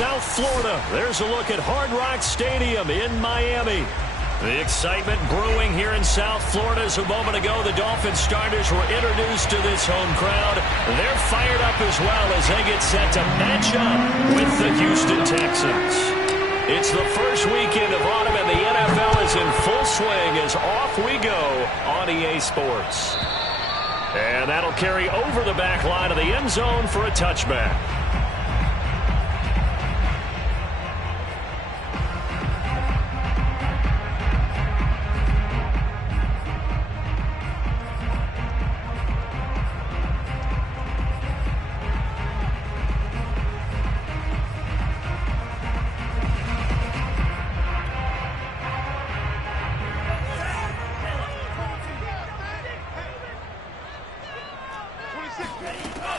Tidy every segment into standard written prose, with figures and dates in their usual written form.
South Florida. There's a look at Hard Rock Stadium in Miami. The excitement brewing here in South Florida as a moment ago the Dolphins starters were introduced to this home crowd. They're fired up as well as they get set to match up with the Houston Texans. It's the first weekend of autumn and the NFL is in full swing as off we go on EA Sports. And that'll carry over the back line of the end zone for a touchback.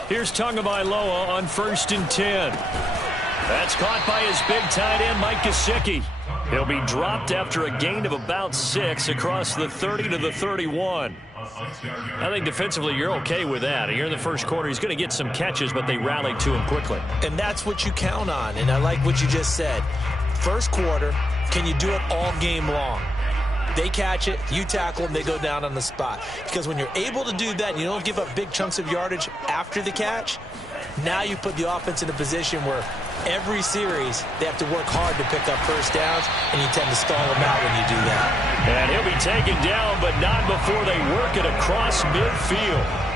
Here's Tagovailoa on 1st and 10. That's caught by his big tight end, Mike Gesicki. He'll be dropped after a gain of about 6 across the 30 to the 31. I think defensively you're okay with that. Here in the first quarter, he's going to get some catches, but they rallied to him quickly. And that's what you count on, and I like what you just said. First quarter, can you do it all game long? They catch it, you tackle them, they go down on the spot. Because when you're able to do that and you don't give up big chunks of yardage after the catch, now you put the offense in a position where every series they have to work hard to pick up first downs, and you tend to stall them out when you do that. And he'll be taken down, but not before they work it across midfield.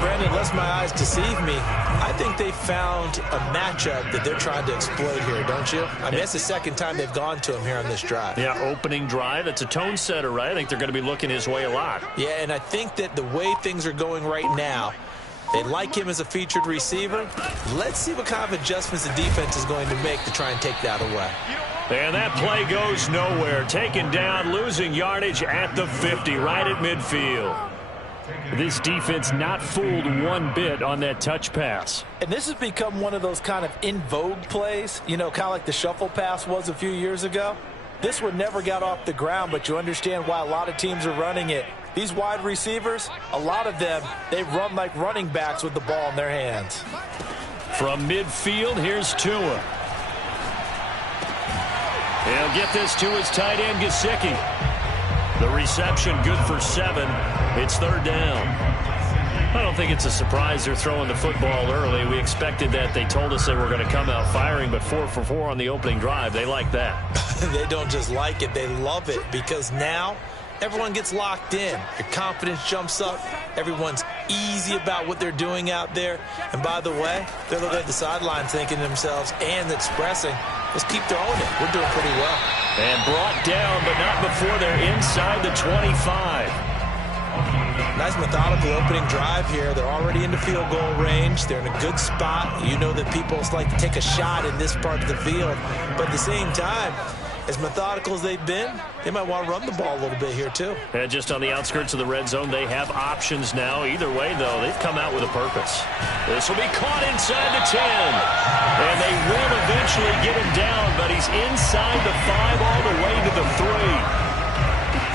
Brandon, unless my eyes deceive me, I think they found a matchup that they're trying to exploit here, don't you? I mean, that's the second time they've gone to him here on this drive. Yeah, opening drive. It's a tone setter, right? I think they're going to be looking his way a lot. Yeah, and I think that the way things are going right now, they like him as a featured receiver. Let's see what kind of adjustments the defense is going to make to try and take that away. And that play goes nowhere. Taken down, losing yardage at the 50, right at midfield. This defense not fooled one bit on that touch pass. And this has become one of those kind of in vogue plays, you know, kind of like the shuffle pass was a few years ago. This one never got off the ground, but you understand why a lot of teams are running it. These wide receivers, a lot of them, they run like running backs with the ball in their hands. From midfield, here's Tua. He'll get this to his tight end, Gesicki. The reception good for 7. It's 3rd down. I don't think it's a surprise they're throwing the football early. We expected that. They told us they were going to come out firing, but 4 for 4 on the opening drive. They like that. They don't just like it. They love it because now everyone gets locked in. Your confidence jumps up. Everyone's easy about what they're doing out there. And by the way, they're looking at the sideline thinking to themselves and expressing, let's keep throwing it. We're doing pretty well. And brought down, but not before they're inside the 25. Nice methodical opening drive here. They're already into field goal range. They're in a good spot. You know that people like to take a shot in this part of the field. But at the same time, as methodical as they've been, they might want to run the ball a little bit here too. And just on the outskirts of the red zone, they have options now. Either way, though, they've come out with a purpose. This will be caught inside the 10. And they will eventually get him down, but he's inside the 5 all the way to the 3.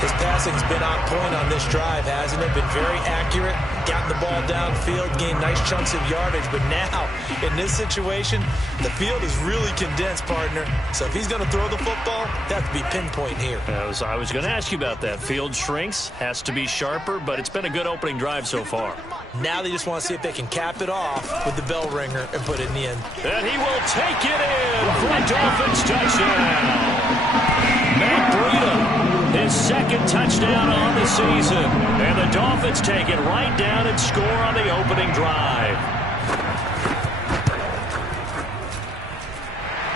His passing's been on point on this drive, hasn't it? Been very accurate, gotten the ball downfield, gained nice chunks of yardage. But now, in this situation, the field is really condensed, partner. So if he's going to throw the football, that has to be pinpoint here. I was going to ask you about that. Field shrinks, has to be sharper, but it's been a good opening drive so far. Now they just want to see if they can cap it off with the bell ringer and put it in the end. And he will take it in for a Dolphins touchdown. Matt Breida. His 2nd touchdown on the season. And the Dolphins take it right down and score on the opening drive.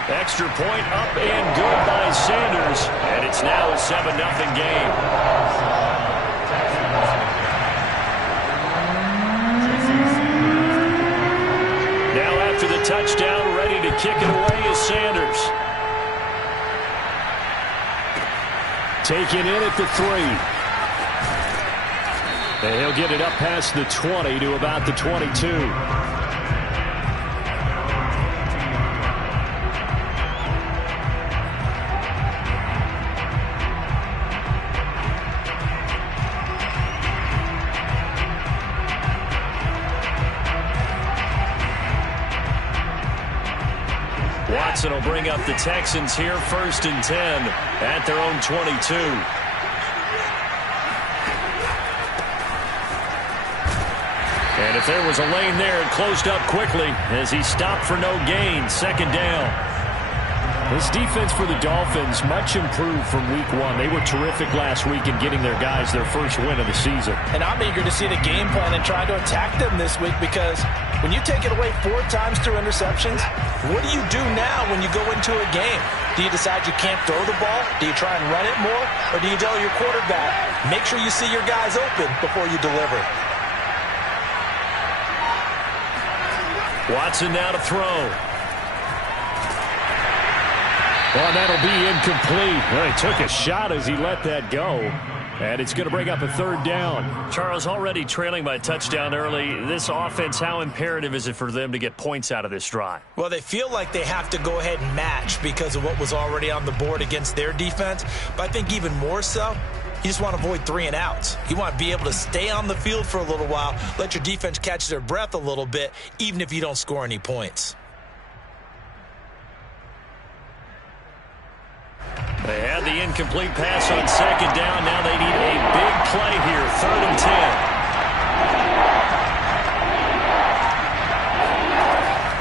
Extra point up and good by Sanders. And it's now a 7-0 game. Now after the touchdown, ready to kick it away is Sanders. Taken in at the 3. And he'll get it up past the 20 to about the 22. pass, and it'll bring up the Texans here 1st and 10 at their own 22. And if there was a lane there, it closed up quickly as he stopped for no gain. 2nd down. This defense for the Dolphins much improved from week 1. They were terrific last week in getting their guys their first win of the season. And I'm eager to see the game plan and trying to attack them this week, because when you take it away 4 times through interceptions, what do you do now when you go into a game? Do you decide you can't throw the ball? Do you try and run it more? Or do you tell your quarterback, make sure you see your guys open before you deliver? Watson now to throw. Well, that'll be incomplete. Well, he took a shot as he let that go. And it's going to bring up a 3rd down. Charles, already trailing by a touchdown early. This offense, how imperative is it for them to get points out of this drive? Well, they feel like they have to go ahead and match because of what was already on the board against their defense. But I think even more so, you just want to avoid 3 and outs. You want to be able to stay on the field for a little while, let your defense catch their breath a little bit, even if you don't score any points. They had the incomplete pass on 2nd down. Now they need a big play here. 3rd and 10.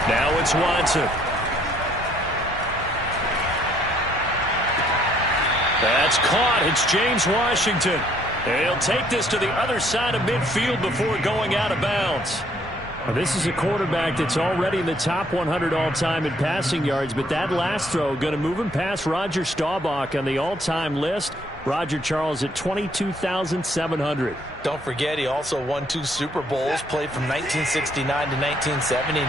Now it's Watson. That's caught. It's James Washington. And he'll take this to the other side of midfield before going out of bounds. Well, this is a quarterback that's already in the top 100 all-time in passing yards, but that last throw going to move him past Roger Staubach on the all-time list. Roger Charles at 22,700. Don't forget, he also won 2 Super Bowls, played from 1969 to 1979.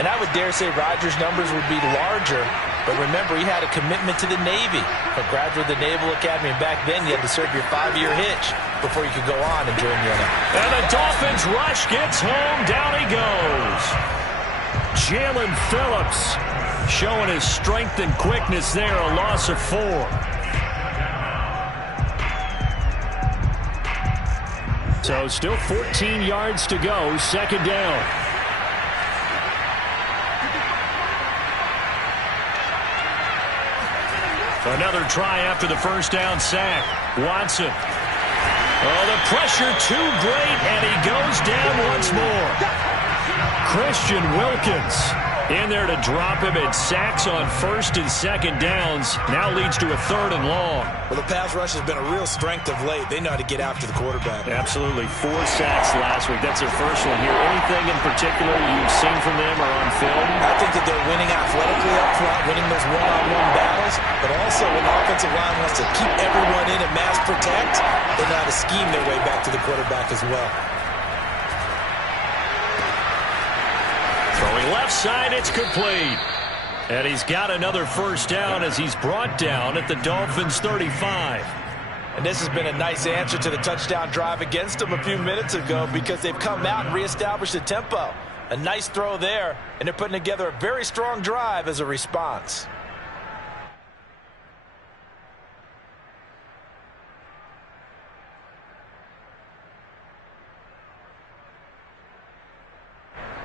And I would dare say Roger's numbers would be larger, but remember, he had a commitment to the Navy. A graduate of the Naval Academy, and back then you had to serve your 5-year hitch before you could go on and join the NFL. And the Dolphins rush gets home. Down he goes. Jalen Phillips showing his strength and quickness there. A loss of 4. So still 14 yards to go. 2nd down. Another try after the 1st down sack. Watson. Oh, the pressure too great, and he goes down once more. Christian Wilkins in there to drop him. It sacks on 1st and 2nd downs. Now leads to a 3rd and long. Well, the pass rush has been a real strength of late. They know how to get after the quarterback. Absolutely. 4 sacks last week. That's their first one here. Anything in particular you've seen from them or on film? I think that they're winning athletically up front, winning those one-on-one battles, but also when the offensive line wants to keep everyone in and mass protect, they know how to scheme their way back to the quarterback as well. Throwing left side, it's complete. And he's got another 1st down as he's brought down at the Dolphins' 35. And this has been a nice answer to the touchdown drive against them a few minutes ago, because they've come out and reestablished the tempo. A nice throw there, and they're putting together a very strong drive as a response.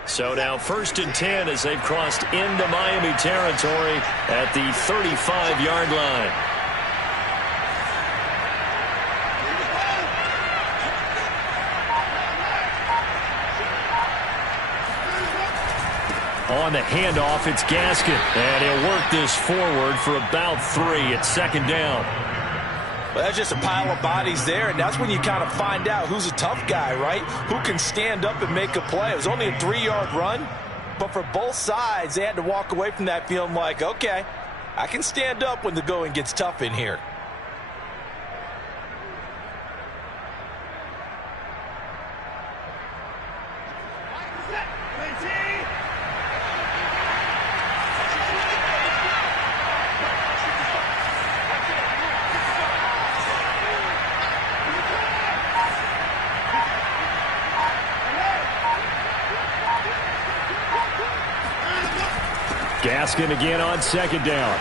So now 1st and 10 as they've crossed into Miami territory at the 35-yard line. On the handoff, it's Gaskin. And he'll work this forward for about 3 at 2nd down. Well, that's just a pile of bodies there, and that's when you kind of find out who's a tough guy, right? Who can stand up and make a play. It was only a 3-yard run, but for both sides, they had to walk away from that feeling like, okay, I can stand up when the going gets tough in here. Gaskin again on 2nd down.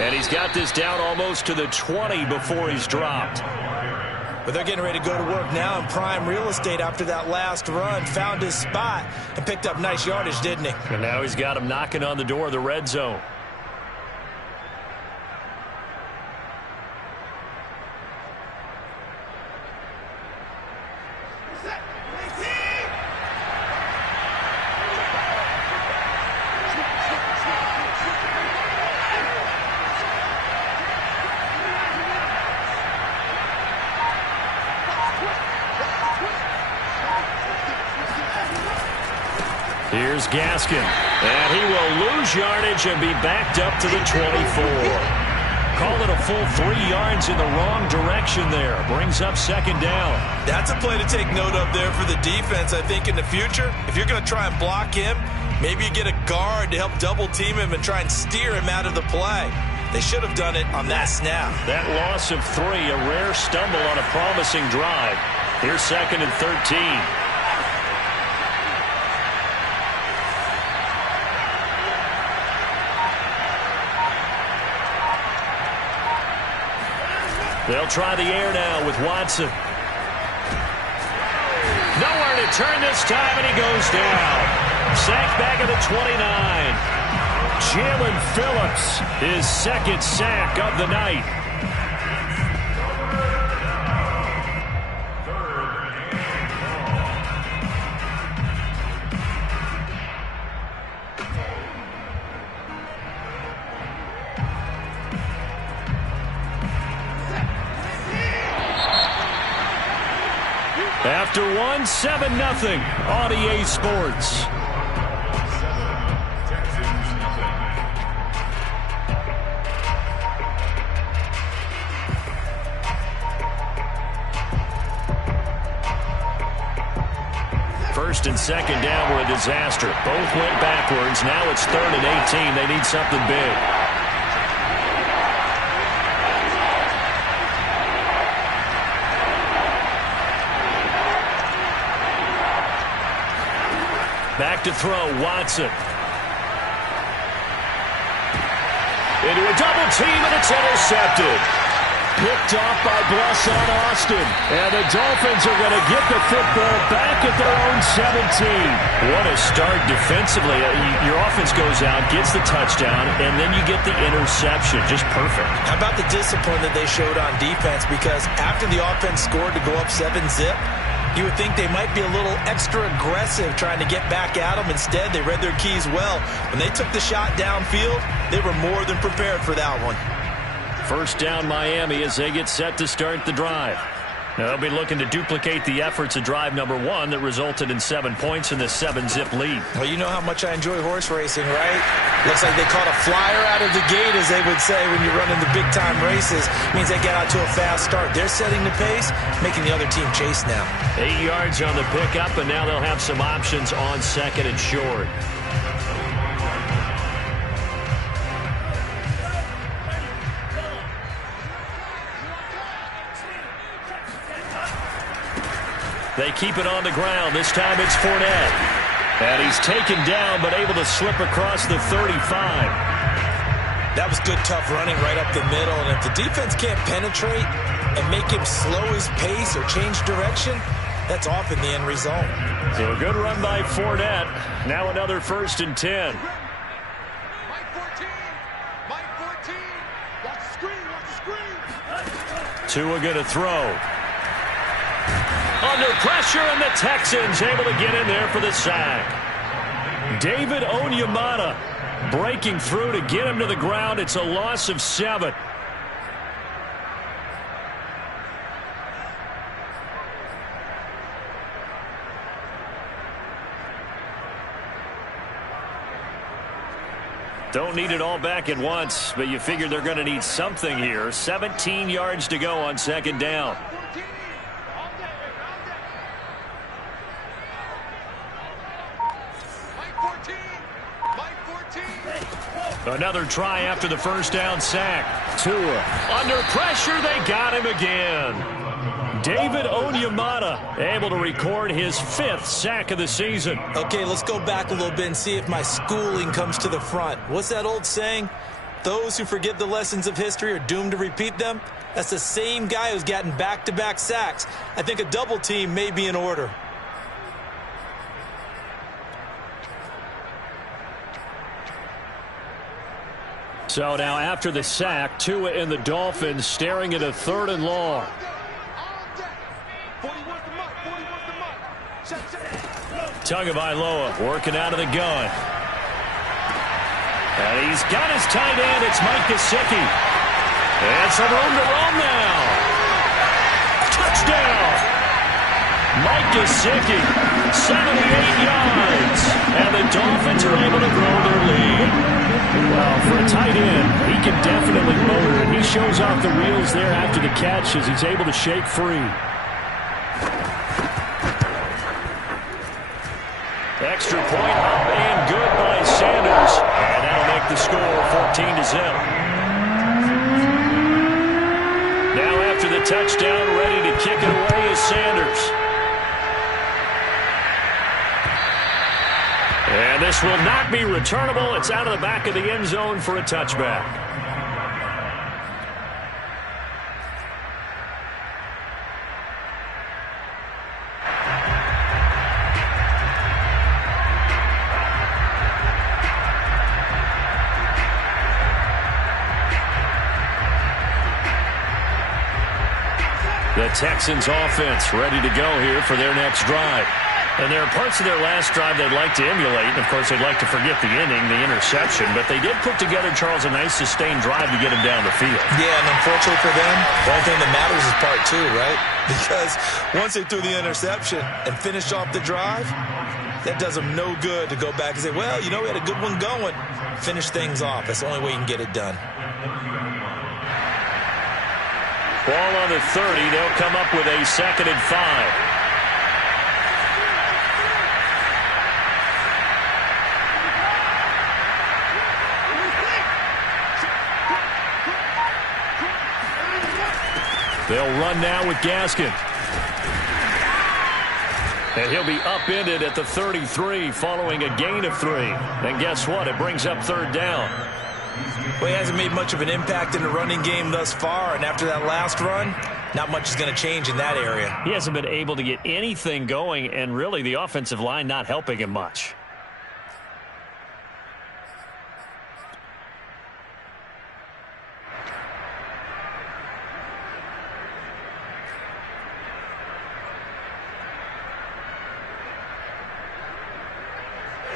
And he's got this down almost to the 20 before he's dropped. But they're getting ready to go to work now in prime real estate after that last run. Found his spot and picked up nice yardage, didn't he? And now he's got him knocking on the door of the red zone. Here's Gaskin, and he will lose yardage and be backed up to the 24. Call it a full 3 yards in the wrong direction there. Brings up second down. That's a play to take note of there for the defense, I think, in the future. If you're going to try and block him, maybe you get a guard to help double-team him and try and steer him out of the play. They should have done it on that snap. That loss of 3, a rare stumble on a promising drive. Here's second and 13. They'll try the air now with Watson. Nowhere to turn this time, and he goes down. Sacked back at the 29. Jalen Phillips, his second sack of the night. After one, 7-0 on EA Sports. First and second down were a disaster. Both went backwards. Now it's 3rd and 18. They need something big. Back to throw, Watson. Into a double team, and it's intercepted. Picked off by Blesson Austin. And the Dolphins are going to get the football back at their own 17. What a start defensively. Your offense goes out, gets the touchdown, and then you get the interception. Just perfect. How about the discipline that they showed on defense? Because after the offense scored to go up 7-zip, you would think they might be a little extra aggressive trying to get back at them. Instead, they read their keys well. When they took the shot downfield, they were more than prepared for that one. First down Miami as they get set to start the drive. Now they'll be looking to duplicate the efforts of drive number 1 that resulted in 7 points in the 7-zip lead. Well, you know how much I enjoy horse racing, right? Looks like they caught a flyer out of the gate, as they would say when you're running the big-time races. It means they get out to a fast start. They're setting the pace, making the other team chase now. 8 yards on the pickup, and now they'll have some options on second and short. They keep it on the ground. This time it's Fournette. And he's taken down, but able to slip across the 35. That was good, tough running right up the middle. And if the defense can't penetrate and make him slow his pace or change direction, that's often the end result. So a good run by Fournette. Now another 1st and 10. Tua going to throw. Under pressure, and the Texans able to get in there for the sack. David Onyemata breaking through to get him to the ground. It's a loss of 7. Don't need it all back at once, but you figure they're going to need something here. 17 yards to go on second down. Another try after the first down sack. Tua under pressure. They got him again. David Onyemata able to record his 5th sack of the season. Okay, let's go back a little bit and see if my schooling comes to the front. What's that old saying? Those who forget the lessons of history are doomed to repeat them. That's the same guy who's gotten back-to-back sacks. I think a double team may be in order. So now after the sack, Tua and the Dolphins staring at a 3rd and long. Tagovailoa working out of the gun. And he's got his tight end. It's Mike Gesicki. And some room to roam now. Touchdown. Mike Gesicki, 78 yards. And the Dolphins are able to grow their lead. Well, for a tight end, he can definitely motor it. He shows off the wheels there after the catch as he's able to shake free. Extra point up and good by Sanders. And that'll make the score 14-0. Now after the touchdown, ready to kick it away is Sanders. And this will not be returnable. It's out of the back of the end zone for a touchback. The Texans offense ready to go here for their next drive. And there are parts of their last drive they'd like to emulate. And, of course, they'd like to forget the inning, the interception. But they did put together, Charles, a nice sustained drive to get him down the field. Yeah, and unfortunately for them, the only thing that matters is part 2, right? Because once they threw the interception and finished off the drive, that does them no good to go back and say, well, you know, we had a good one going. Finish things off. That's the only way you can get it done. Ball on the 30. They'll come up with a 2nd and 5. They'll run now with Gaskin. And he'll be upended at the 33 following a gain of 3. And guess what? It brings up 3rd down. Well, he hasn't made much of an impact in the running game thus far. And after that last run, not much is going to change in that area. He hasn't been able to get anything going. And really, the offensive line not helping him much.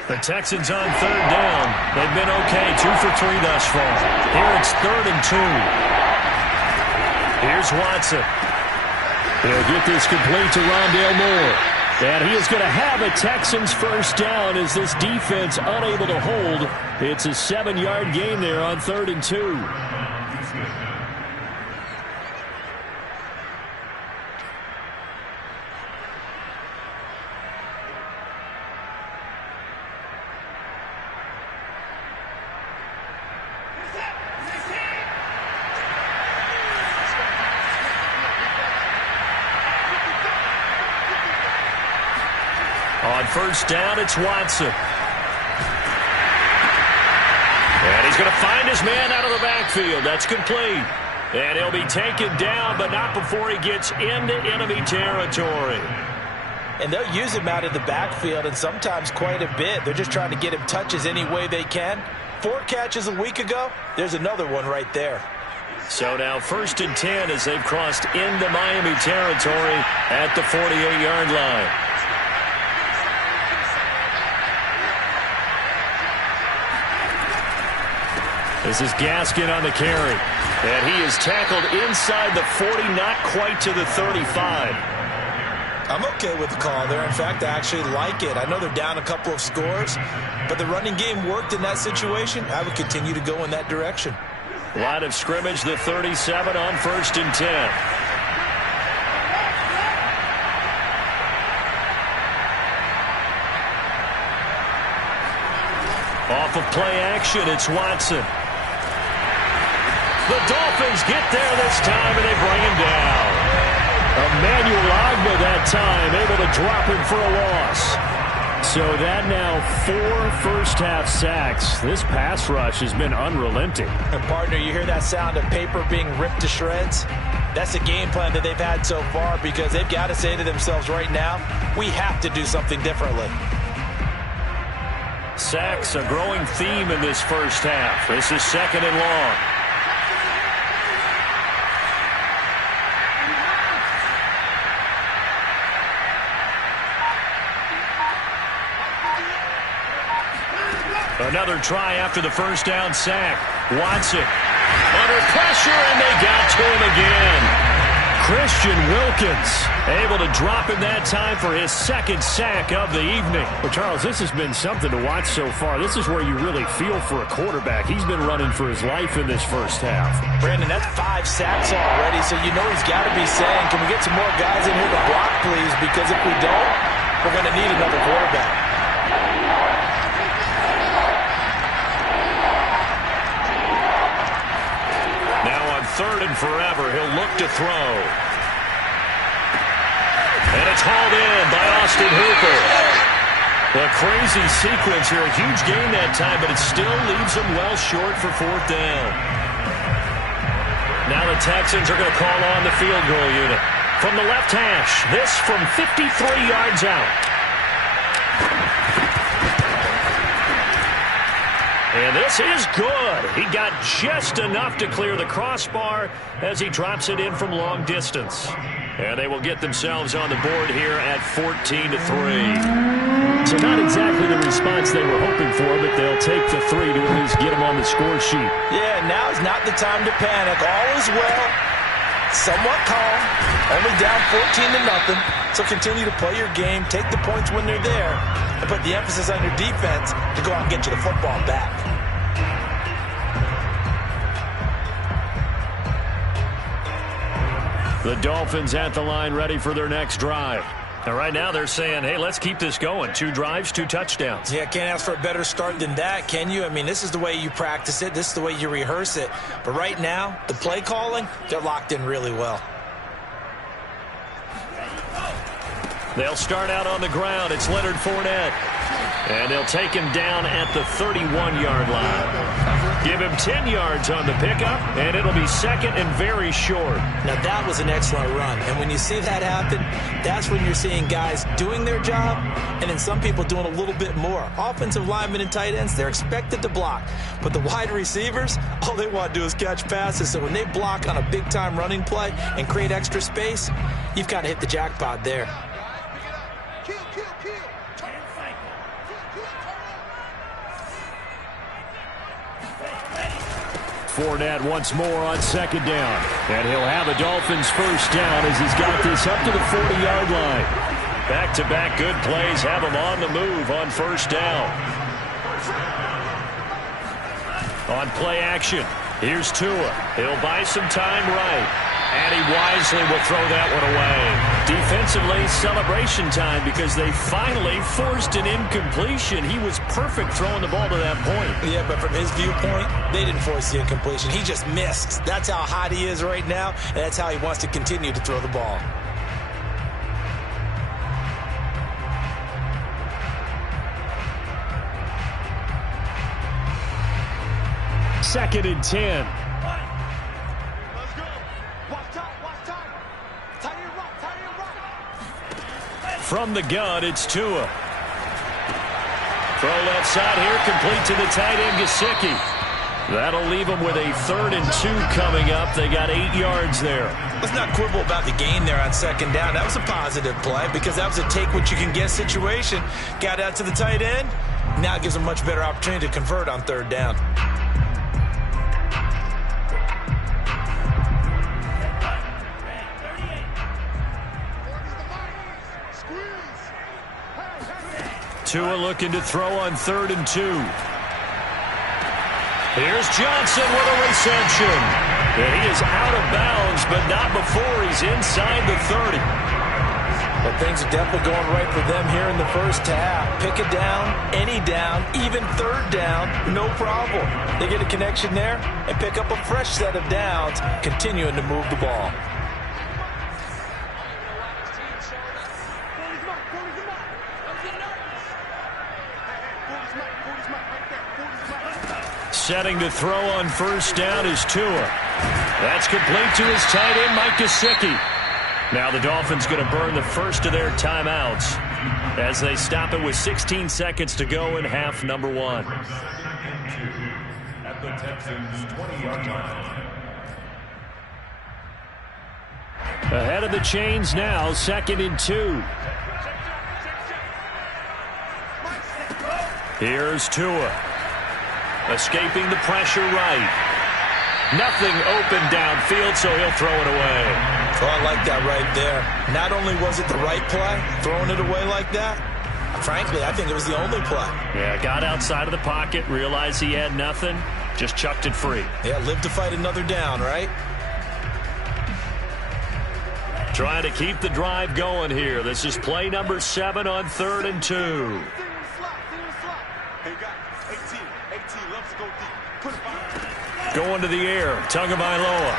The Texans on 3rd down. They've been okay, 2 for 3 thus far. Here it's 3rd and 2. Here's Watson. He'll get this complete to Rondale Moore. And he is going to have a Texans first down as this defense unable to hold. It's a 7-yard gain there on 3rd and 2. On first down, it's Watson. And he's going to find his man out of the backfield. That's complete. And he'll be taken down, but not before he gets into enemy territory. And they'll use him out of the backfield, and sometimes quite a bit. They're just trying to get him touches any way they can. 4 catches a week ago. There's another one right there. So now 1st and 10 as they've crossed into Miami territory at the 48-yard line. This is Gaskin on the carry. And he is tackled inside the 40, not quite to the 35. I'm okay with the call there. In fact, I actually like it. I know they're down a couple of scores, but the running game worked in that situation. I would continue to go in that direction. Line of scrimmage, the 37 on 1st and 10. Off of play action, it's Watson. The Dolphins get there this time, and they bring him down. Emmanuel Ogbah that time, able to drop him for a loss. So that now 4 first-half sacks. This pass rush has been unrelenting. And, partner, you hear that sound of paper being ripped to shreds? That's the game plan that they've had so far because they've got to say to themselves right now, we have to do something differently. Sacks, a growing theme in this first half. This is 2nd and long. Another try after the first down sack. Watson under pressure, and they got to him again. Christian Wilkins able to drop him that time for his 2nd sack of the evening. Well, Charles, this has been something to watch so far. This is where you really feel for a quarterback. He's been running for his life in this first half. Brandon, that's 5 sacks already, so you know he's got to be saying, can we get some more guys in here to block, please? Because if we don't, we're going to need another quarterback. Third and forever, he'll look to throw. And it's hauled in by Austin Hooper. A crazy sequence here. A huge gain that time, but it still leaves him well short for 4th down. Now the Texans are going to call on the field goal unit. From the left hash, this from 53 yards out. And this is good. He got just enough to clear the crossbar as he drops it in from long distance. And they will get themselves on the board here at 14-3. So not exactly the response they were hoping for, but they'll take the 3 to at least get them on the score sheet. Yeah, now is not the time to panic. All is well. Somewhat calm. Only down 14-0. So continue to play your game, take the points when they're there, and put the emphasis on your defense to go out and get you the football back. The Dolphins at the line ready for their next drive. And right now they're saying, hey, let's keep this going. 2 drives, 2 touchdowns. Yeah, can't ask for a better start than that, can you? I mean, this is the way you practice it. This is the way you rehearse it. But right now, the play calling, they're locked in really well. They'll start out on the ground. It's Leonard Fournette. And they'll take him down at the 31-yard line. Give him 10 yards on the pickup, and it'll be 2nd and very short. Now, that was an excellent run. And when you see that happen, that's when you're seeing guys doing their job and then some people doing a little bit more. Offensive linemen and tight ends, they're expected to block. But the wide receivers, all they want to do is catch passes. So when they block on a big-time running play and create extra space, you've got to hit the jackpot there. Fournette once more on 2nd down. And he'll have a Dolphins first down as he's got this up to the 40-yard line. Back-to-back good plays have him on the move on 1st down. On play action, here's Tua. He'll buy some time right. And he wisely will throw that one away. Defensively, celebration time because they finally forced an incompletion. He was perfect throwing the ball to that point. Yeah, but from his viewpoint, they didn't force the incompletion. He just missed. That's how hot he is right now, and that's how he wants to continue to throw the ball. Second and 10. From the gun, it's Tua. Throw left side here, complete to the tight end, Gesicki. That'll leave them with a 3rd and 2 coming up. They got 8 yards there. Let's not quibble about the gain there on 2nd down. That was a positive play because that was a take-what-you-can-get situation. Got out to the tight end. Now it gives them a much better opportunity to convert on 3rd down. Tua looking to throw on 3rd and 2. Here's Johnson with a reception. And he is out of bounds, but not before he's inside the 30. But things are definitely going right for them here in the first half. Pick a down, any down, even 3rd down, no problem. They get a connection there and pick up a fresh set of downs, continuing to move the ball. setting to throw on first down is Tua. That's complete to his tight end, Mike Gesicki. Now the Dolphins going to burn the first of their timeouts as they stop it with 16 seconds to go in half number one. At the Texans 20-yard line. Ahead of the chains now, 2nd and 2. Here's Tua. Escaping the pressure right. Nothing open downfield, so he'll throw it away. Oh, I like that right there. Not only was it the right play, throwing it away like that, frankly, I think it was the only play. Yeah, got outside of the pocket, realized he had nothing, just chucked it free. Yeah, live to fight another down, right? Trying to keep the drive going here. This is play number 7 on 3rd and 2. Going to the air, Tagovailoa.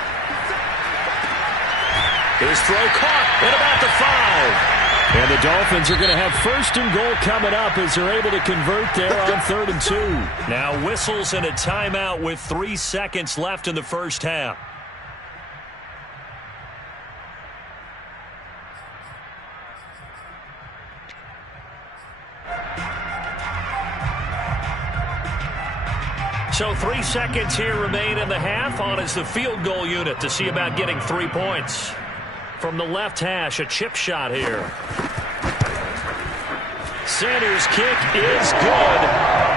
His throw caught at about the 5. And the Dolphins are going to have 1st and goal coming up as they're able to convert there on 3rd and 2. Now whistles and a timeout with 3 seconds left in the first half. So 3 seconds here remain in the half. On is the field goal unit to see about getting 3 points. From the left hash, a chip shot here. Sanders' kick is good,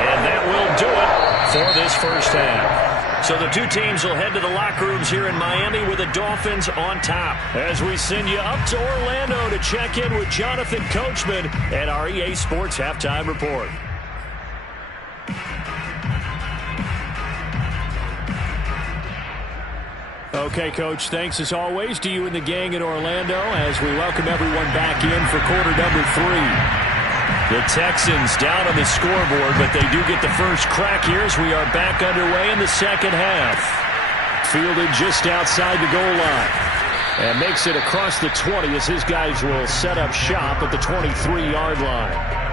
and that will do it for this first half. So the two teams will head to the locker rooms here in Miami with the Dolphins on top. As we send you up to Orlando to check in with Jonathan Coachman and our EA Sports Halftime Report. Okay, Coach, thanks as always to you and the gang in Orlando as we welcome everyone back in for quarter number 3. The Texans down on the scoreboard, but they do get the first crack here as we are back underway in the second half. Fielded just outside the goal line and makes it across the 20 as his guys will set up shop at the 23-yard line.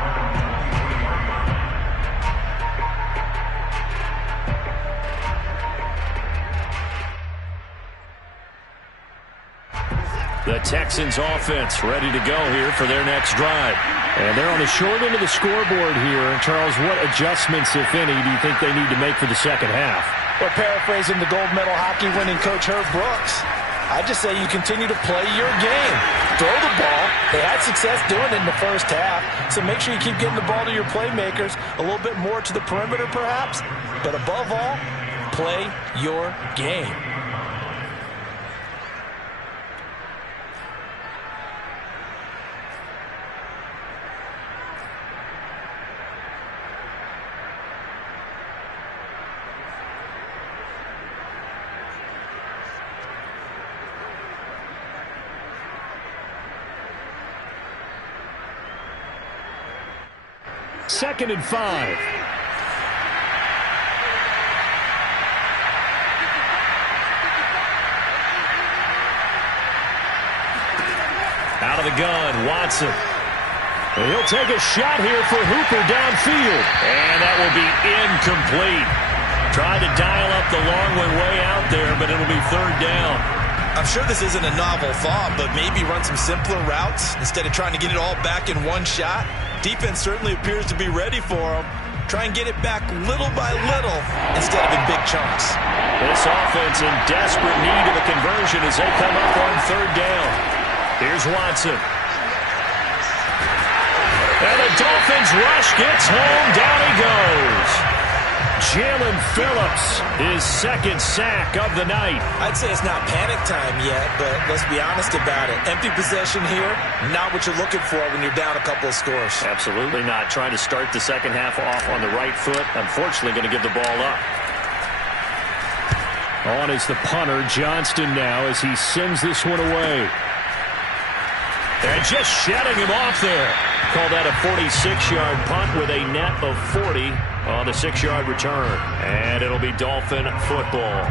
The Texans offense ready to go here for their next drive. And they're on the short end of the scoreboard here. And Charles, what adjustments, if any, do you think they need to make for the second half? Well, paraphrasing the gold medal hockey winning coach Herb Brooks, I just say you continue to play your game. Throw the ball. They had success doing it in the first half. So make sure you keep getting the ball to your playmakers, a little bit more to the perimeter perhaps. But above all, play your game. Second and 5. Out of the gun, Watson. And he'll take a shot here for Hooper downfield. And that will be incomplete. Tried to dial up the long way out there, but it'll be 3rd down. I'm sure this isn't a novel thought, but maybe run some simpler routes instead of trying to get it all back in one shot. Defense certainly appears to be ready for him. Try and get it back little by little instead of in big chunks. This offense in desperate need of a conversion as they come up on 3rd down. Here's Watson. And the Dolphins rush gets home. Down he goes. Jalen Phillips, his 2nd sack of the night. I'd say it's not panic time yet, but let's be honest about it. Empty possession here, not what you're looking for when you're down a couple of scores. Absolutely not. Trying to start the second half off on the right foot. Unfortunately, going to give the ball up. On is the punter, Johnston, now as he sends this one away. And just shutting him off there. Call that a 46-yard punt with a net of 40 on the 6-yard return. And it'll be Dolphin football.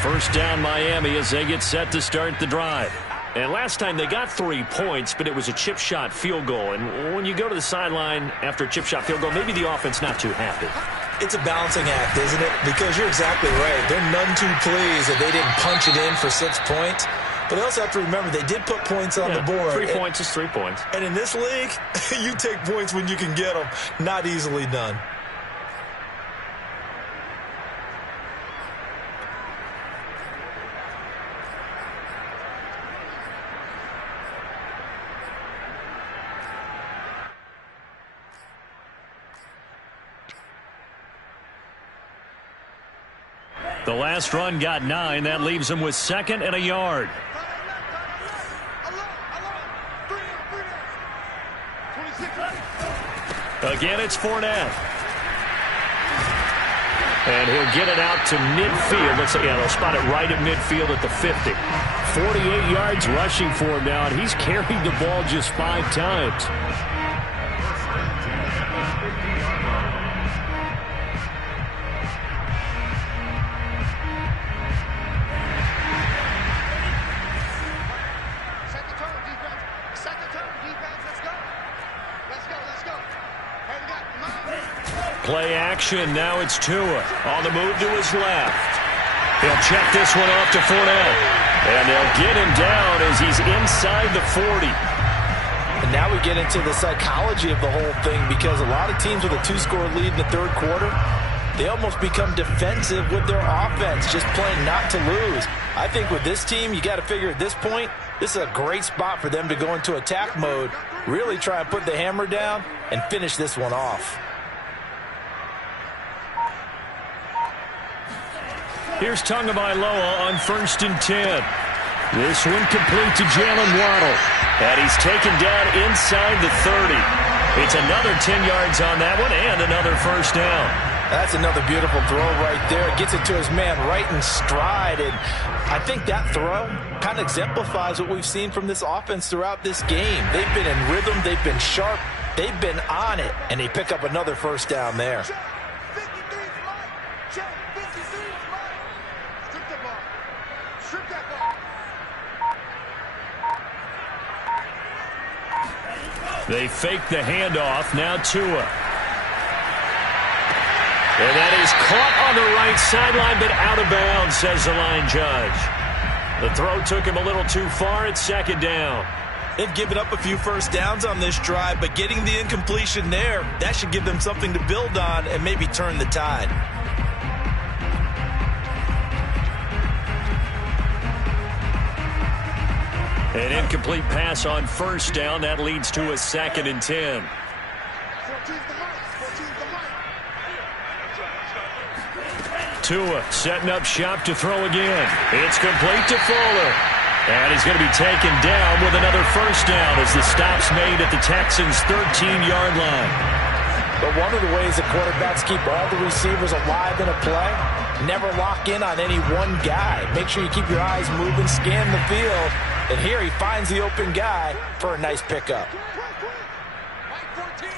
First down Miami as they get set to start the drive. And last time they got 3 points, but it was a chip shot field goal. And when you go to the sideline after a chip shot field goal, maybe the offense not too happy. It's a balancing act, isn't it? Because you're exactly right. They're none too pleased that they didn't punch it in for 6 points. But they also have to remember they did put points on the board. 3 points is 3 points. And in this league, you take points when you can get them. Not easily done. The last run got 9. That leaves him with 2nd and a yard. Again, it's Fournette. And he'll get it out to midfield. Looks like, they'll spot it right at midfield at the 50. 48 yards rushing for him now, and he's carried the ball just 5 times. Play action. Now it's Tua on the move to his left. He'll check this one off to Fournette. And they'll get him down as he's inside the 40. And now we get into the psychology of the whole thing, because a lot of teams with a 2-score lead in the third quarter, they almost become defensive with their offense, just playing not to lose. I think with this team, you got to figure at this point, this is a great spot for them to go into attack mode, really try and put the hammer down and finish this one off. Here's Tagovailoa on 1st and 10. This one complete to Jalen Waddle. And he's taken down inside the 30. It's another 10 yards on that one and another first down. That's another beautiful throw right there. Gets it to his man right in stride. And I think that throw kind of exemplifies what we've seen from this offense throughout this game. They've been in rhythm. They've been sharp. They've been on it. And they pick up another first down there. They fake the handoff. Now Tua. And that is caught on the right sideline, but out of bounds, says the line judge. The throw took him a little too far. It's 2nd down. They've given up a few first downs on this drive, but getting the incompletion there, that should give them something to build on and maybe turn the tide. An incomplete pass on 1st down. That leads to a 2nd and 10. Tua setting up shop to throw again. It's complete to Fuller. And he's going to be taken down with another first down as the stop's made at the Texans' 13-yard line. But one of the ways that quarterbacks keep all the receivers alive in a play, never lock in on any one guy. Make sure you keep your eyes moving, scan the field. And here he finds the open guy for a nice pickup. Mike 14.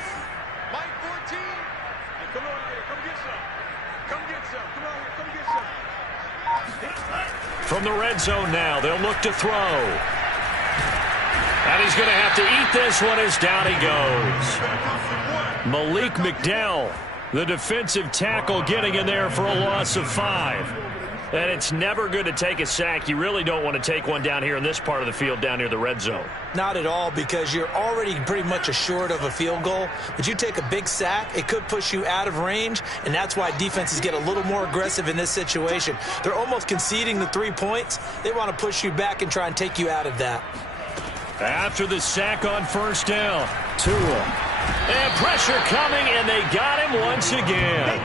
Mike 14. Hey, come on here. Come get some. Come get some. Come on here. Come get some. From the red zone now, they'll look to throw. And he's going to have to eat this one as down he goes. Malik McDowell, the defensive tackle, getting in there for a loss of 5. And it's never good to take a sack. You really don't want to take one down here in this part of the field down near the red zone. Not at all, because you're already pretty much assured of a field goal. But you take a big sack, it could push you out of range, and that's why defenses get a little more aggressive in this situation. They're almost conceding the 3 points. They want to push you back and try and take you out of that. After the sack on 1st down, Tua. And pressure coming, and they got him once again.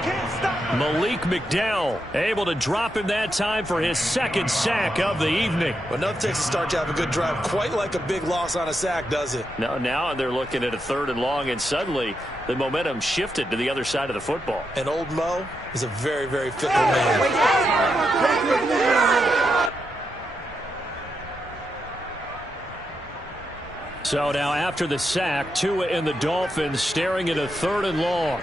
Malik McDowell able to drop him that time for his 2nd sack of the evening. But no Texas start to have a good drive, quite like a big loss on a sack, does it? Now they're looking at a 3rd and long, and suddenly the momentum shifted to the other side of the football. And old Mo is a very, very fickle man. So now after the sack, Tua and the Dolphins staring at a 3rd and long.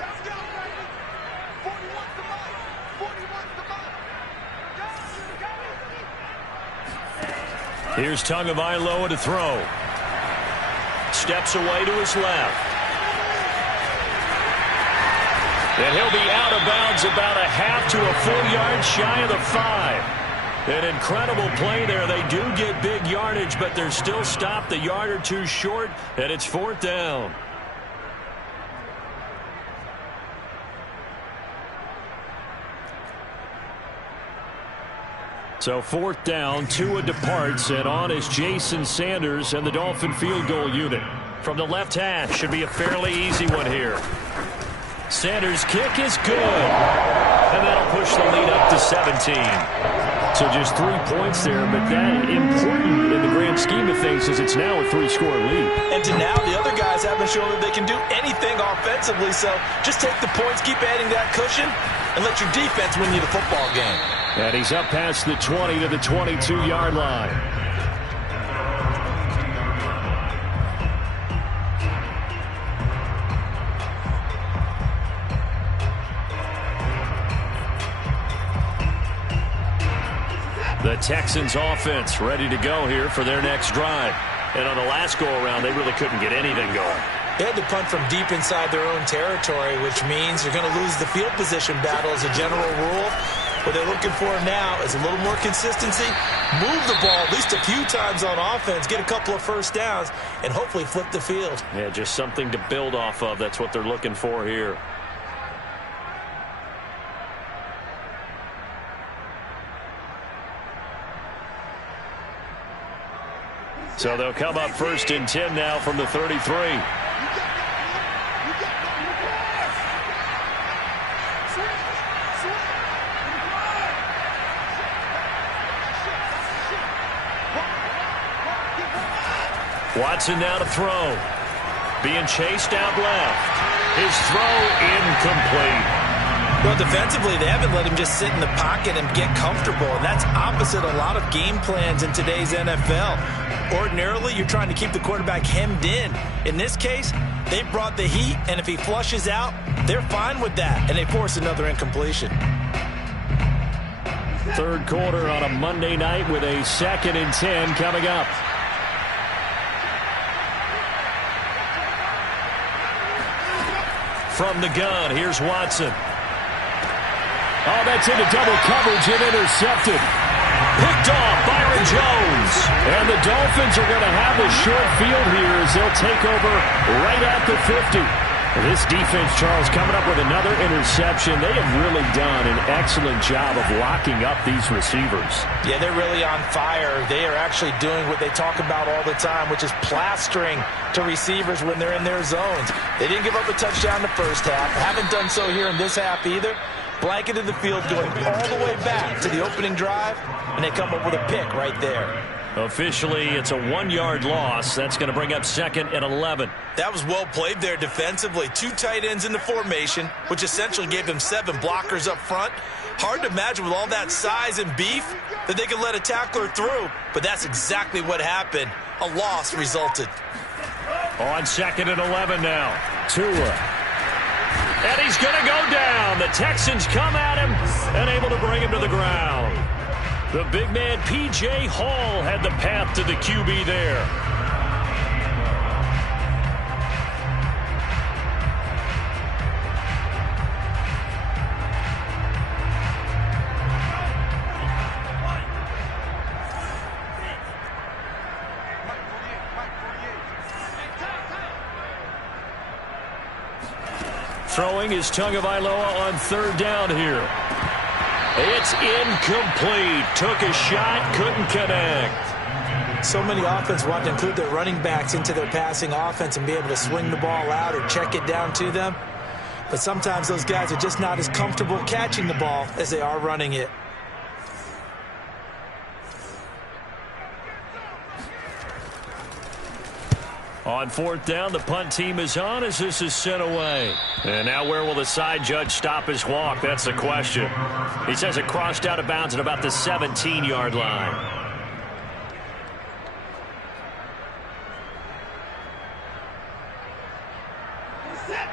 Here's Tagovailoa to throw. Steps away to his left. And he'll be out of bounds about a half to a full yard shy of the 5. An incredible play there. They do get big yardage, but they're still stopped a yard or two short, and it's 4th down. So 4th down, Tua departs, and on is Jason Sanders and the Dolphin field goal unit. From the left hash, should be a fairly easy one here. Sanders' kick is good, and that'll push the lead up to 17. So just 3 points there, but that important in the grand scheme of things is it's now a 3-score lead. And to now, the other guys haven't shown that they can do anything offensively, so just take the points, keep adding that cushion, and let your defense win you the football game. And he's up past the 20 to the 22-yard line. The Texans offense ready to go here for their next drive. And on the last go-around, they really couldn't get anything going. They had to punt from deep inside their own territory, which means you're going to lose the field position battle as a general rule. What they're looking for now is a little more consistency, move the ball at least a few times on offense, get a couple of first downs, and hopefully flip the field. Yeah, just something to build off of. That's what they're looking for here. So they'll come up 1st and 10 now from the 33. Watson now to throw. Being chased out left. His throw incomplete. Well, defensively, they haven't let him just sit in the pocket and get comfortable, and that's opposite a lot of game plans in today's NFL. Ordinarily, you're trying to keep the quarterback hemmed in. In this case, they brought the heat, and if he flushes out, they're fine with that, and they force another incompletion. 3rd quarter on a Monday night with a 2nd and 10 coming up. From the gun, here's Watson. Oh, that's into double coverage and intercepted. Picked off Byron Jones. And the Dolphins are going to have a short field here as they'll take over right at the 50. This defense, Charles, coming up with another interception. They have really done an excellent job of locking up these receivers. Yeah, they're really on fire. They are actually doing what they talk about all the time, which is plastering to receivers when they're in their zones. They didn't give up a touchdown in the first half. Haven't done so here in this half either. Blanketed the field going all the way back to the opening drive, and they come up with a pick right there. Officially, it's a 1-yard loss. That's going to bring up 2nd and 11. That was well played there defensively. 2 tight ends in the formation, which essentially gave them 7 blockers up front. Hard to imagine with all that size and beef that they could let a tackler through, but that's exactly what happened. A loss resulted. On 2nd and 11 now. Tua. And he's going to go down. The Texans come at him and able to bring him to the ground. The big man, P.J. Hall, had the path to the QB there. Throwing is Tagovailoa on 3rd down here. It's incomplete. Took a shot, couldn't connect. So many offenses want to include their running backs into their passing offense and be able to swing the ball out or check it down to them. But sometimes those guys are just not as comfortable catching the ball as they are running it. On 4th down, the punt team is on as this is sent away. And now where will the side judge stop his walk? That's the question. He says it crossed out of bounds at about the 17-yard line.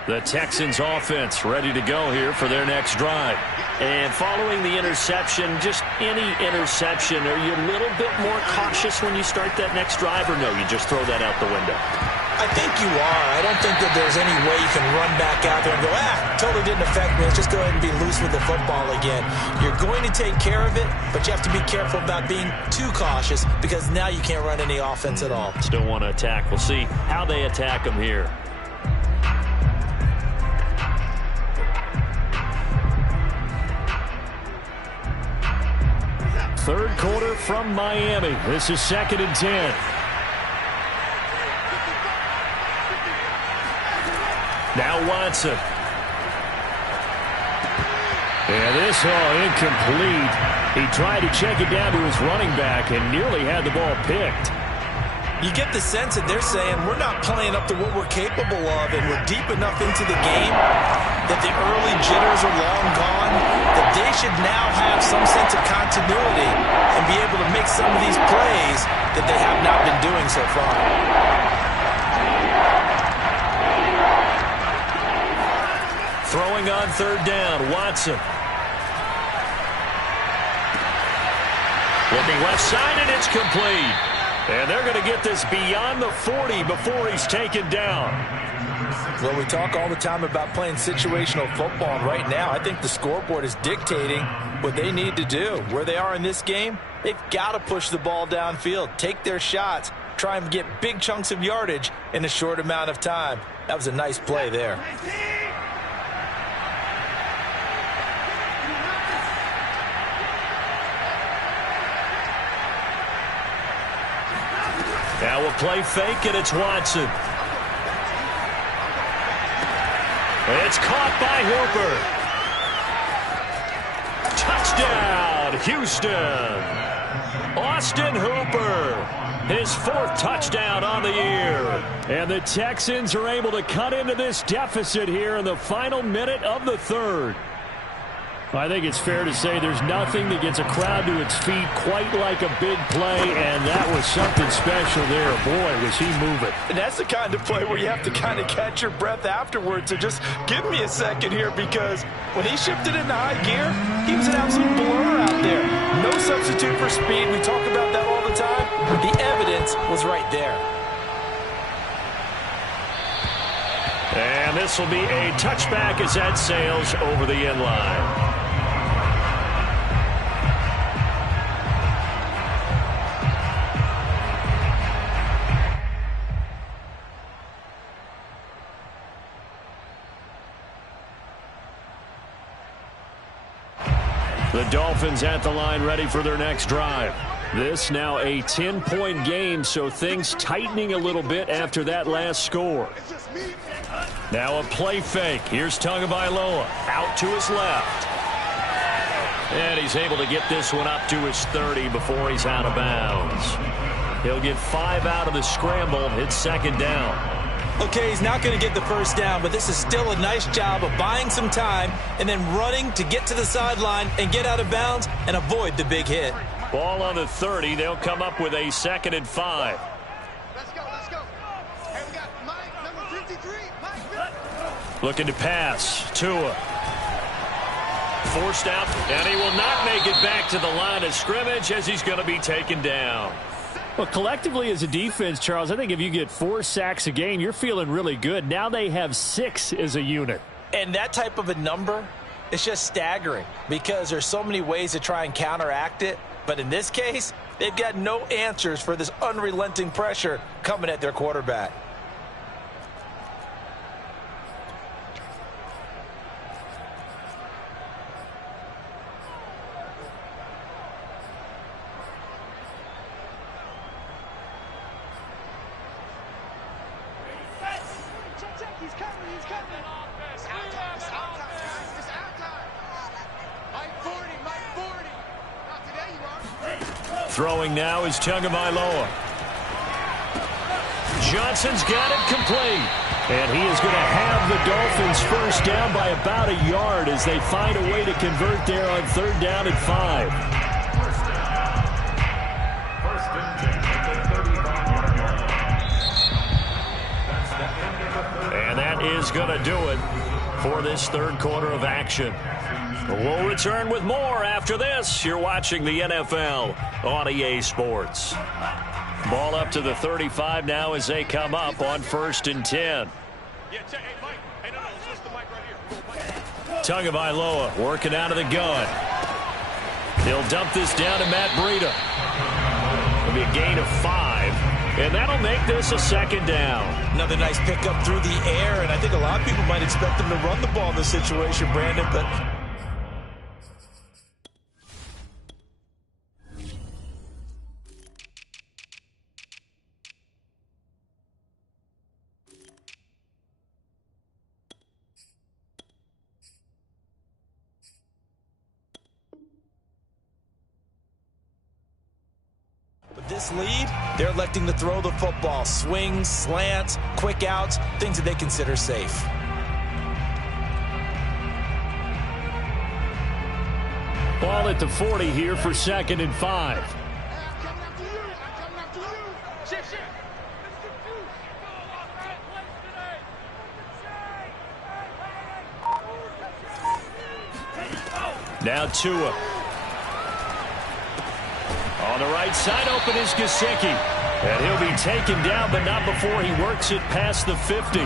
The Texans offense ready to go here for their next drive. And following the interception, just any interception, are you a little bit more cautious when you start that next drive, or no, you just throw that out the window? I think you are. I don't think that there's any way you can run back out there and go, totally didn't affect me. Let's just go ahead and be loose with the football again. You're going to take care of it, but you have to be careful about being too cautious because now you can't run any offense at all. Still want to attack. We'll see how they attack them here. Third quarter from Miami. This is 2nd and 10. Now Watson. And this incomplete. He tried to check it down to his running back and nearly had the ball picked. You get the sense that they're saying we're not playing up to what we're capable of, and we're deep enough into the game that the early jitters are long gone, that they should now have some sense of continuity and be able to make some of these plays that they have not been doing so far. Throwing on 3rd down, Watson. Looking left side, and it's complete. And they're going to get this beyond the 40 before he's taken down. Well, we talk all the time about playing situational football, and right now I think the scoreboard is dictating what they need to do. Where they are in this game, they've got to push the ball downfield, take their shots, try and get big chunks of yardage in a short amount of time. That was a nice play there. Now a play fake, and it's Watson. It's caught by Hooper. Touchdown, Houston. Austin Hooper, his 4th touchdown on the year. And the Texans are able to cut into this deficit here in the final minute of the 3rd. I think it's fair to say there's nothing that gets a crowd to its feet quite like a big play, and that was something special there. Boy, was he moving. And that's the kind of play where you have to kind of catch your breath afterwards and just give me a second here, because when he shifted into high gear, he was an absolute blur out there. No substitute for speed. We talk about that all the time. The evidence was right there. And this will be a touchback as that sails over the end line. The Dolphins at the line ready for their next drive. This now a 10-point game, so things tightening a little bit after that last score. Now a play fake. Here's Tagovailoa out to his left. And he's able to get this one up to his 30 before he's out of bounds. He'll get 5 out of the scramble. It's 2nd down. Okay, he's not going to get the 1st down, but this is still a nice job of buying some time and then running to get to the sideline and get out of bounds and avoid the big hit. Ball on the 30. They'll come up with a 2nd and 5. Let's go, let's go. Hey, we got Mike, number 53. Mike. Looking to pass. Tua. Forced out, and he will not make it back to the line of scrimmage as he's going to be taken down. Well, collectively as a defense, Charles, I think if you get 4 sacks a game, you're feeling really good. Now they have 6 as a unit. And that type of a number is just staggering because there's so many ways to try and counteract it. But in this case, they've got no answers for this unrelenting pressure coming at their quarterback. Throwing now is Tagovailoa. Johnson's got it complete. And he is going to have the Dolphins 1st down by about a yard as they find a way to convert there on 3rd down and 5. And that is is going to do it for this third quarter of action. We'll return with more after this. You're watching the NFL on EA Sports. Ball up to the 35 now as they come up on 1st and 10. Tagovailoa working out of the gun. He'll dump this down to Matt Breida. It'll be a gain of 5, and that'll make this a 2nd down. Another nice pickup through the air, and I think a lot of people might expect them to run the ball in this situation, Brandon, but... This lead, they're electing to throw the football. Swings, slants, quick outs, things that they consider safe. Ball at the 40 here for 2nd and 5. Now Tua. On the right side, open is Gesicki. And he'll be taken down, but not before he works it past the 50.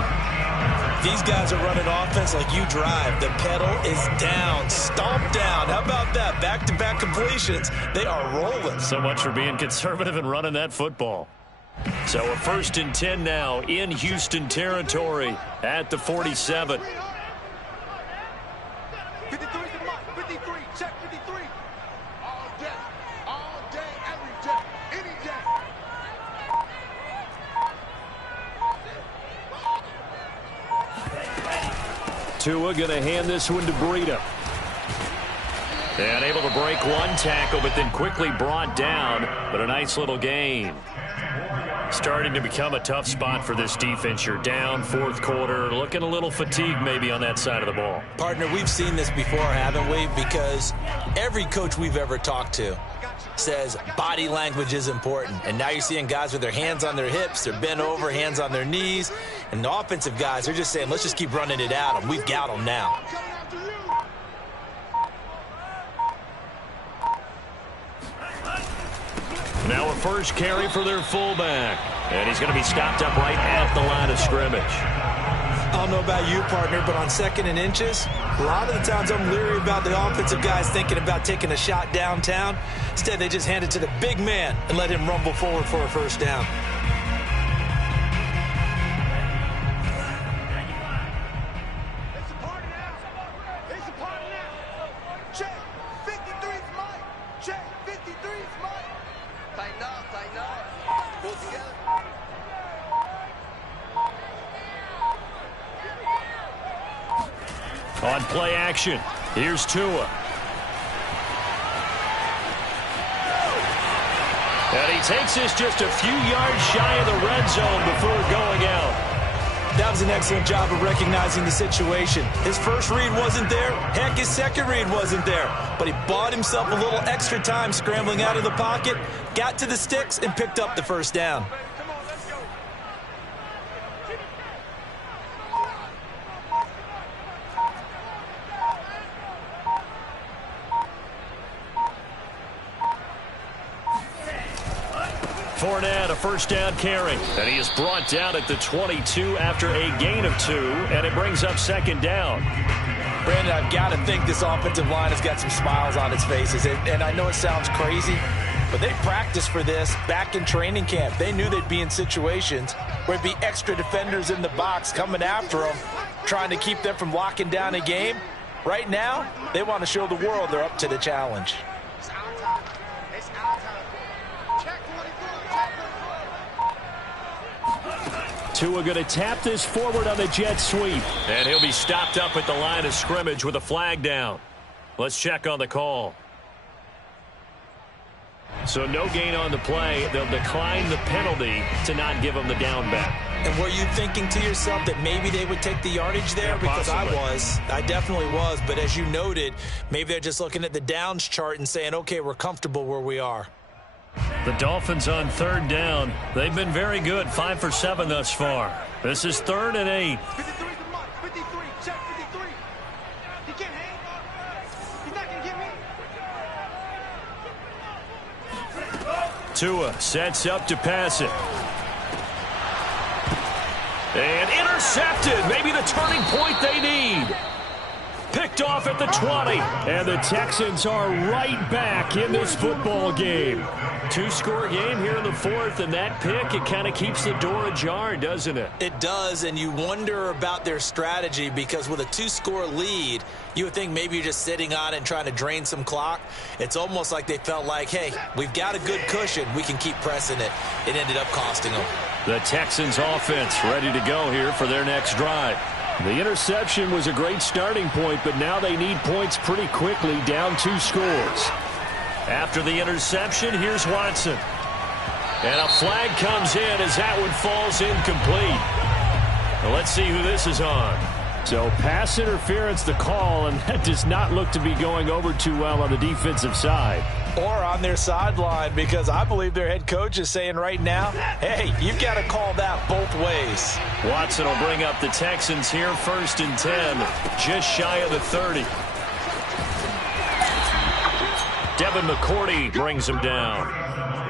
These guys are running offense like you drive. The pedal is down, stomped down. How about that? Back-to-back completions. They are rolling. So much for being conservative and running that football. So a 1st and 10 now in Houston territory at the 47. 53, check 53. All day, every day, any day. Tua going to hand this one to Breida. And able to break one tackle, but then quickly brought down. But a nice little gain. Starting to become a tough spot for this defense. You're down 4th quarter, looking a little fatigued maybe on that side of the ball. Partner, we've seen this before, haven't we? Because every coach we've ever talked to says body language is important. And now you're seeing guys with their hands on their hips, they're bent over, hands on their knees. And the offensive guys, they're just saying, let's just keep running it at them. We've got them now. Now a first carry for their fullback. And he's going to be stopped up right at the line of scrimmage. I don't know about you, partner, but on 2nd and inches, a lot of the times I'm leery about the offensive guys thinking about taking a shot downtown. Instead, they just hand it to the big man and let him rumble forward for a 1st down. It's a party now. It's a party now. Check. 53's mine. Check. 53's mine. Tighten up. Pull together. On play action, here's Tua. And he takes this just a few yards shy of the red zone before going out. That was an excellent job of recognizing the situation. His first read wasn't there. Heck, his second read wasn't there. But he bought himself a little extra time scrambling out of the pocket, got to the sticks, and picked up the 1st down. Come on, let's go. Fournette, a 1st down carry. And he is brought down at the 22 after a gain of 2. And it brings up 2nd down. Brandon, I've got to think this offensive line has got some smiles on its faces. And I know it sounds crazy, but they practiced for this back in training camp. They knew they'd be in situations where there'd be extra defenders in the box coming after them, trying to keep them from locking down a game. Right now, they want to show the world they're up to the challenge. It's our time. It's our time. Check 24. Tua going to tap this forward on the jet sweep. And he'll be stopped up at the line of scrimmage with a flag down. Let's check on the call. So no gain on the play. They'll decline the penalty to not give him the down back. And were you thinking to yourself that maybe they would take the yardage there? Yeah, because possibly. I definitely was. But as you noted, maybe they're just looking at the downs chart and saying, okay, we're comfortable where we are. The Dolphins on 3rd down. They've been very good, 5 for 7 thus far. This is 3rd and 8. 53's the mark. Check 53. He can't hang. He's not going to get me. Tua sets up to pass it. And intercepted. Maybe the turning point they need. Picked off at the 20. And the Texans are right back in this football game. Two-score game here in the fourth, and that pick, it kind of keeps the door ajar, doesn't it? It does, and you wonder about their strategy because with a two-score lead, you would think maybe you're just sitting on it and trying to drain some clock. It's almost like they felt like, hey, we've got a good cushion. We can keep pressing it. It ended up costing them. The Texans offense ready to go here for their next drive. The interception was a great starting point, but now they need points pretty quickly, down 2 scores. After the interception, here's Watson. And a flag comes in as that one falls incomplete. Well, let's see who this is on. So pass interference the call, and that does not look to be going over too well on the defensive side. Or on their sideline, because I believe their head coach is saying right now, hey, you've got to call that both ways. Watson will bring up the Texans here, 1st and 10, just shy of the 30. Devin McCourty brings him down.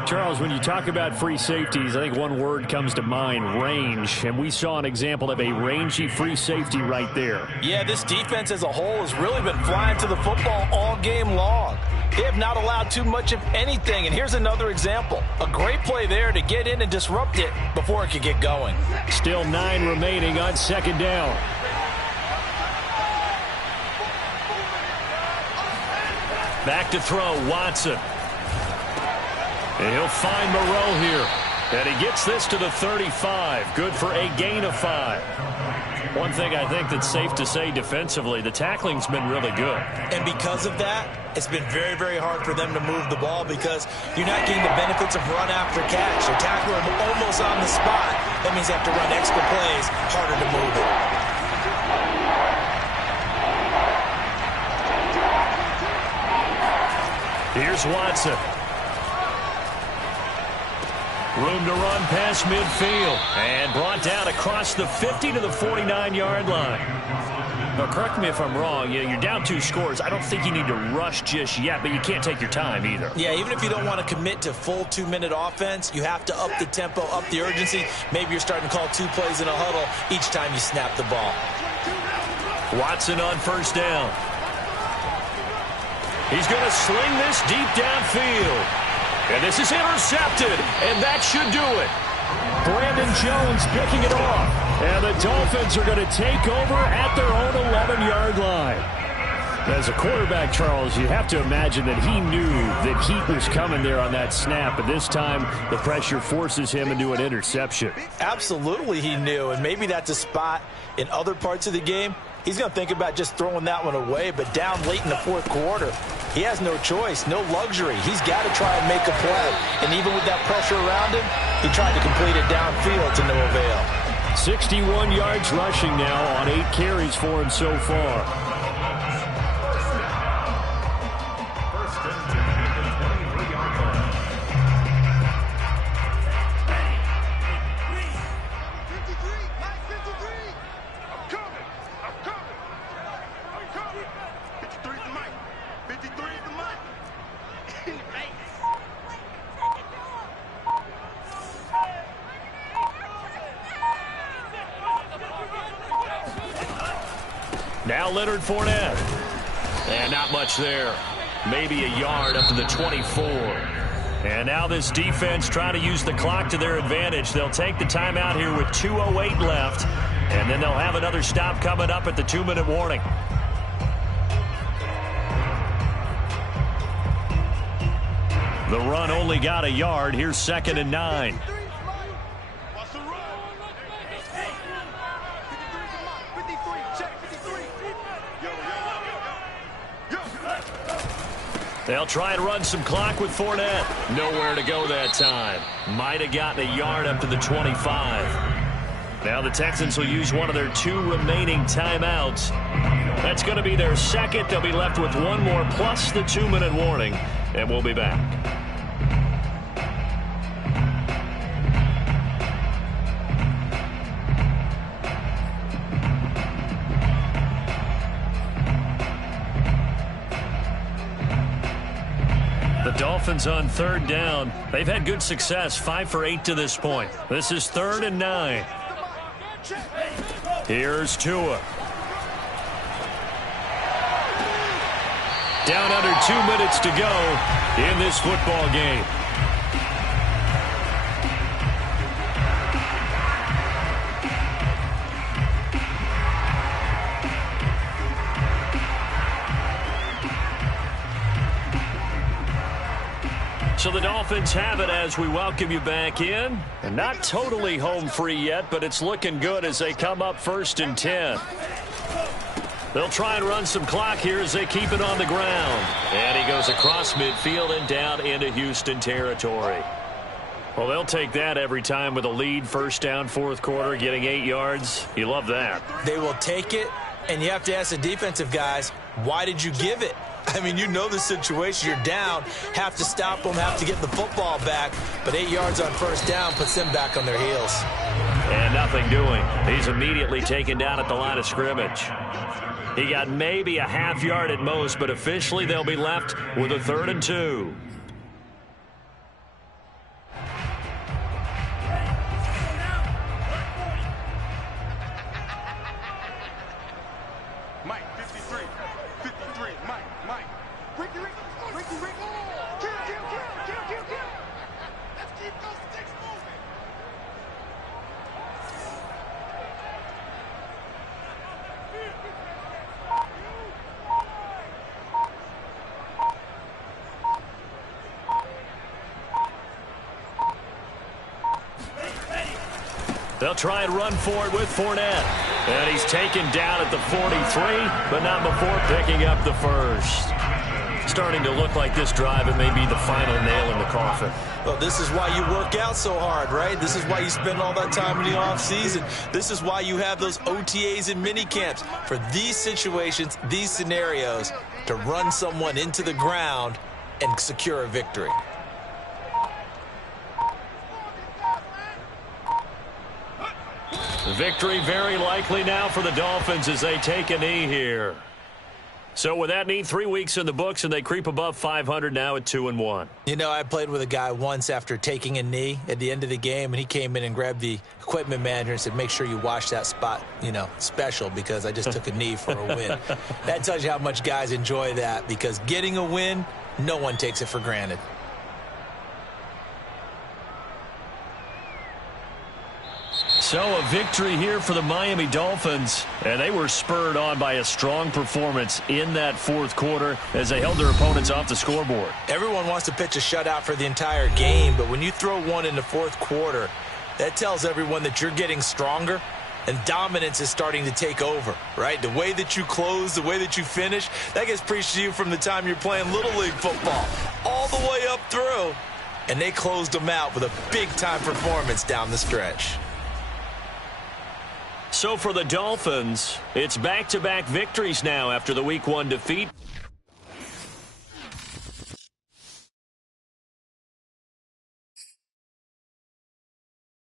Charles, when you talk about free safeties, I think one word comes to mind, range. And we saw an example of a rangy free safety right there. Yeah, this defense as a whole has really been flying to the football all game long. They have not allowed too much of anything. And here's another example. A great play there to get in and disrupt it before it could get going. Still 9 remaining on 2nd down. Back to throw, Watson. And he'll find Moreau here. And he gets this to the 35. Good for a gain of 5. One thing I think that's safe to say defensively, the tackling's been really good. And because of that, it's been very, very hard for them to move the ball because you're not getting the benefits of run after catch. They tackle him almost on the spot. That means they have to run extra plays, harder to move it. Here's Watson. Room to run past midfield. And brought down across the 50 to the 49-yard line. Now, correct me if I'm wrong. You're down 2 scores. I don't think you need to rush just yet, but you can't take your time either. Yeah, even if you don't want to commit to full 2-minute offense, you have to up the tempo, up the urgency. Maybe you're starting to call 2 plays in a huddle each time you snap the ball. Watson on 1st down. He's going to sling this deep downfield. And this is intercepted, and that should do it. Brandon Jones picking it off. And the Dolphins are going to take over at their own 11-yard line. As a quarterback, Charles, you have to imagine that he knew that heat was coming there on that snap. But this time, the pressure forces him into an interception. Absolutely he knew, and maybe that's a spot in other parts of the game. He's going to think about just throwing that one away, but down late in the 4th quarter, he has no choice, no luxury. He's got to try and make a play. And even with that pressure around him, he tried to complete it downfield to no avail. 61 yards rushing now on 8 carries for him so far. Now Leonard Fournette. And not much there. Maybe a yard up to the 24. And now this defense trying to use the clock to their advantage. They'll take the timeout here with 2:08 left. And then they'll have another stop coming up at the 2-minute warning. The run only got a yard. Here's 2nd and 9. They'll try and run some clock with Fournette. Nowhere to go that time. Might have gotten a yard up to the 25. Now the Texans will use one of their 2 remaining timeouts. That's going to be their 2nd. They'll be left with 1 more plus the 2-minute warning. And we'll be back. Dolphins on third down. They've had good success, 5 for 8 to this point. This is 3rd and 9. Here's Tua. Down under 2 minutes to go in this football game. So the Dolphins have it as we welcome you back in. And not totally home free yet, but it's looking good as they come up 1st and 10. They'll try and run some clock here as they keep it on the ground. And he goes across midfield and down into Houston territory. Well, they'll take that every time with a lead, 1st down, 4th quarter, getting 8 yards. You love that. They will take it, and you have to ask the defensive guys, why did you give it? I mean, you know the situation. You're down, have to stop them, have to get the football back. But 8 yards on 1st down puts them back on their heels. And nothing doing. He's immediately taken down at the line of scrimmage. He got maybe a half yard at most, but officially they'll be left with a 3rd and 2. They'll try and run for it with Fournette. And he's taken down at the 43, but not before picking up the 1st. Starting to look like this drive, it may be the final nail in the coffin. Well, this is why you work out so hard, right? This is why you spend all that time in the offseason. This is why you have those OTAs and mini camps. For these situations, these scenarios, to run someone into the ground and secure a victory. The victory very likely now for the Dolphins as they take a knee here. So with that knee, 3 weeks in the books, and they creep above 500 now at 2-1. You know, I played with a guy once after taking a knee at the end of the game, and he came in and grabbed the equipment manager and said, make sure you wash that spot, you know, special, because I just took a knee for a win. That tells you how much guys enjoy that, because getting a win, no one takes it for granted. So a victory here for the Miami Dolphins, and they were spurred on by a strong performance in that 4th quarter as they held their opponents off the scoreboard. Everyone wants to pitch a shutout for the entire game, but when you throw one in the 4th quarter, that tells everyone that you're getting stronger and dominance is starting to take over, right? The way that you close, the way that you finish, that gets preached to you from the time you're playing Little League football all the way up through, and they closed them out with a big-time performance down the stretch. So for the Dolphins, it's back-to-back victories now after the Week 1 defeat.